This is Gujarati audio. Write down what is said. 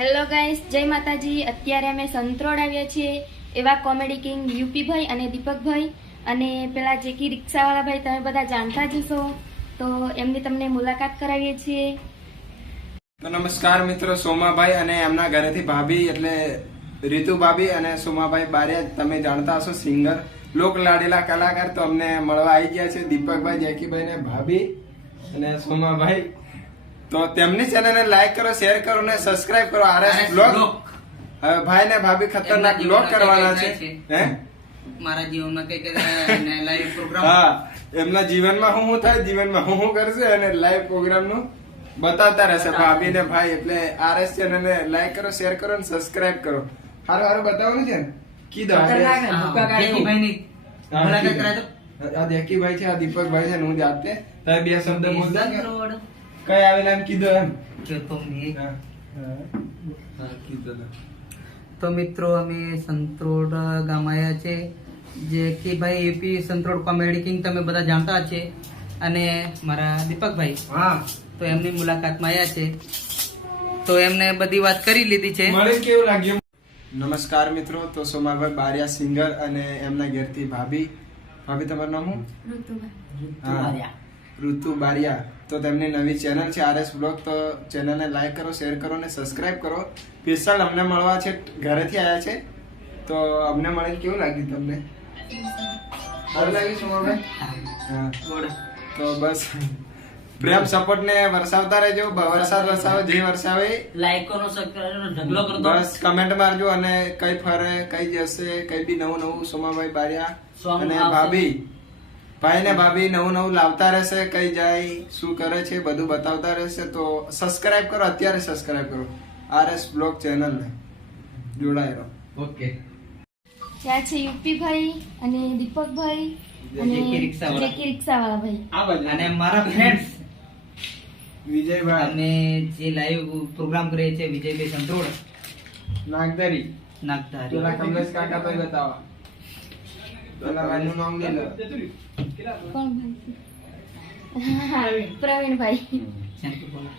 હેલો ગાઈસ, જય માતાજી. અત્યારે અમે સંત્રોડ આવ્યા છીએ. એવા કોમેડી કિંગ યુપીભાઈ અને દીપકભાઈ અને પેલા જેકી રિક્ષાવાળા ભાઈ તમે બધા જાણતા જ હશો, તો એમની તમને મુલાકાત કરાવીએ છીએ. તો નમસ્કાર મિત્રો, સોમાભાઈ અને એમના ઘરેથી ભાભી એટલે રીતુ ભાભી અને સોમાભાઈ બારિયા, તમે જાણતા હશો સિંગર, લોક લાડેલા કલાકાર, તો અમને મળવા આવી ગયા છે દીપકભાઈ, જેકીભાઈ ને ભાભી અને સોમાભાઈ. તો તેમની ચેનલને લાઈક કરો, શેર કરો અને સબસ્ક્રાઇબ કરો. RS blog. હવે ભાઈ ને ભાભી ખતરનાક બ્લોગ કરવાના છે. હે મારા જીવનમાં કઈ લાઈવ પ્રોગ્રામ, હા, એમના જીવનમાં હું થાય, જીવનમાં હું કરશે અને લાઈવ પ્રોગ્રામ નું બતાવતા રહેશે ભાભી ને ભાઈ. એટલે આરએસ ચેનલ ને લાઈક કરો, શેર કરો અને સબસ્ક્રાઇબ કરો. હારું હારું બતાવવાનું છે ને, કીધું આ દેકીભાઈ છે, આ દીપકભાઈ છે ને હું જાતે. તમે બે શબ્દ બોલતા કઈ આવેલા એમ કીધું એમ. તો મિત્રો અમે સંત્રોડ ગામ આવ્યા છે, જે કે ભાઈ એપી સંત્રોડ કોમેડી કિંગ તમે બધા જાણતા છે, અને મારા દીપકભાઈ, હા, તો એમની મુલાકાતમાં આવ્યા છે, તો એમને બધી વાત કરી લીધી છે. મને કેવું લાગ્યું? નમસ્કાર મિત્રો, તો સોમાભાઈ બારિયા સિંગર અને એમના ઘેરથી ભાભી. ભાભી તમારું નામ શું? હા, ઋતુ બારિયા. તો તેમની નવી ચેનલ છે આરએસ બ્લોગ. તો ચેનલને લાઈક કરો, શેર કરો અને સબસ્ક્રાઇબ કરો. સ્પેશિયલ અમને મળવા છે, ઘરેથી આવ્યા છે. તો અમને મળીને કેવું લાગ્યું તમને? સારું લાગ્યું સોમાભાઈ? હા. તો બસ પ્રેમ સપોર્ટ ને વરસાવતા રહેજો. વરસાવે જે વરસાવે લાઈકો નો ઢગલો કરતો, બસ કમેન્ટ મારજો. અને કઈ ફરે, કઈ જશે, કઈ બી નવું નવું સોમાભાઈ બારિયા અને ભાભી, ભાઈ ને ભાભી નવું નવું લાવતા રહેશે. કઈ જાય, શું કરે છે, બધું બતાવતા રહેશે. તો સબસ્ક્રાઇબ કરો, અત્યારે સબસ્ક્રાઇબ કરો આરએસ બ્લોગ ચેનલ ને, જોડાઈ રહો. ઓકે. ત્યાં છે યુપીભાઈ અને દીપકભાઈ અને જેકી રિક્ષાવાળા ભાઈ અને મારા ફ્રેન્ડ્સ વિજયભાઈ અમે જે લાઈવ પ્રોગ્રામ કરીએ છીએ, વિજયભાઈ સંત્રોડ નાગદરી. નાગધારી. પેલા કમલેશ કાકા ભાઈ બતાવા. પેલા ભાઈનું નામ લઈ લો. કોણ ભાઈ? પ્રવીણભાઈ.